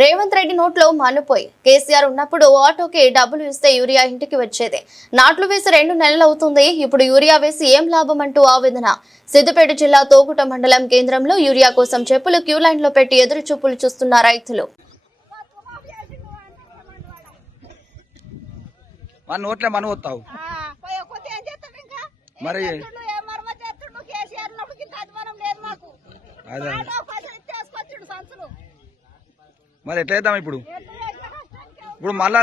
రేవంత్ రెడ్డి నోట్లో మన్నుపోయి కేసీఆర్ ఉన్నప్పుడు ఆటోకి డబ్బులు ఇస్తే యూరియా ఇంటికి వచ్చేది. నాట్లు వేసి 2 నెలలు అవుతుంది. ఇప్పుడు యూరియా వేసి ఏం లాభం అంటూ ఆవేదన. సిద్దిపేట జిల్లా తోగుట మండలం కేంద్రంలో యూరియా కోసం చెప్పులు క్యూ లైన్ లో పెట్టి ఎదురు చూపులు చూస్తున్న రైతులు. మరి ఎట్లా చేద్దాం ఇప్పుడు మళ్ళా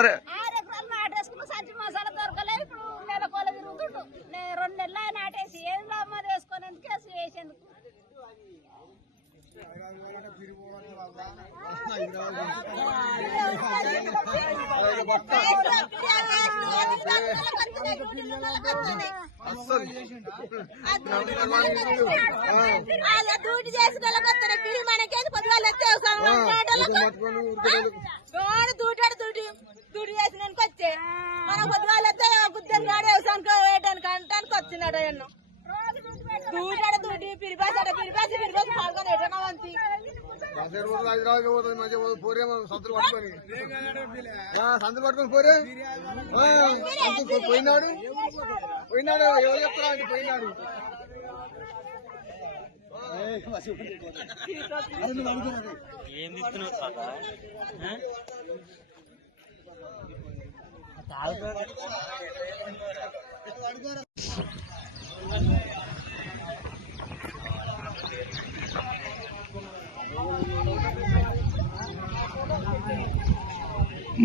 సందులు పట్టుకొని పోరే పోయినాడు ఎవరు చెప్తారా అంటే పోయినాడు. ఏం తీసుకున్నావు?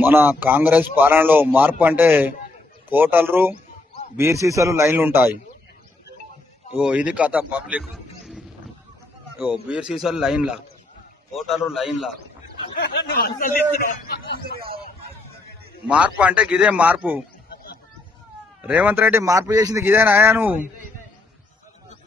మన కాంగ్రెస్ పాలనలో మార్పు అంటే కోటలు బీర్ సీసాలు లైన్లు ఉంటాయి. ఇది కథ పబ్లిక్ బీర్ సీసాలు లైన్లా, కోటలు లైన్లా. మార్పు అంటే గిదే మార్పు. రేవంత్ రెడ్డి మార్పు చేసింది గిదేనా నువ్వు?